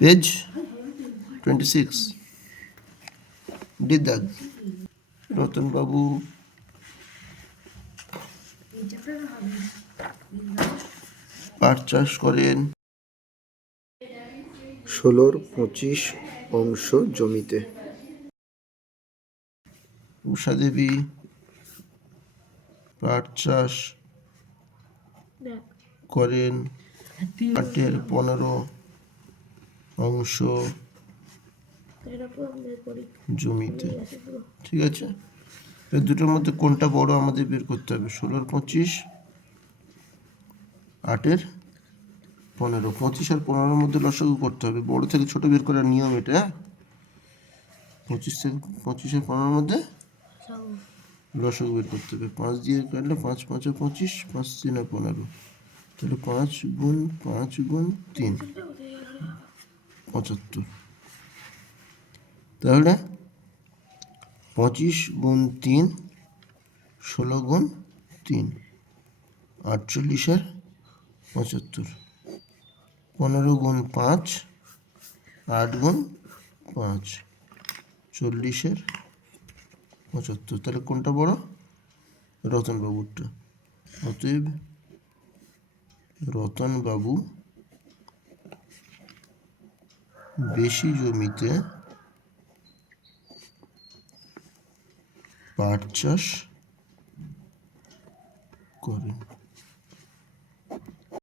Page 26 দিদাগ রতনবাবু পাট চাষ করেন 16-25 অংশ জমিতে। উষা দেবী পাট চাষ করেন পাটের 15 অংশ জমিতে। ঠিক আছে, এই দুটোর মধ্যে কোনটা বড় আমাদের বের করতে হবে। 16-25, 8-15। 25 আর 15-এর মধ্যে লসাগু করতে হবে, বড় থেকে ছোট বের করার নিয়ম এটা। 25 আর 15-এর মধ্যে লসাগু বের করতে হবে। 5 দিয়ে কাটলে 5 5 25, 5 3 15, তাহলে 5 গুণ 5 গুণ 3 75। তাহলে 25 গুণ 3 16 গুণ 3 48 আর 75। 15 গুণ 5 8 গুণ 5 40 আর 75। তাহলে কোনটা বড়? রতনবাবুরটা। অতএব রতনবাবু বেশি জমিতে পাট চাষ করেন।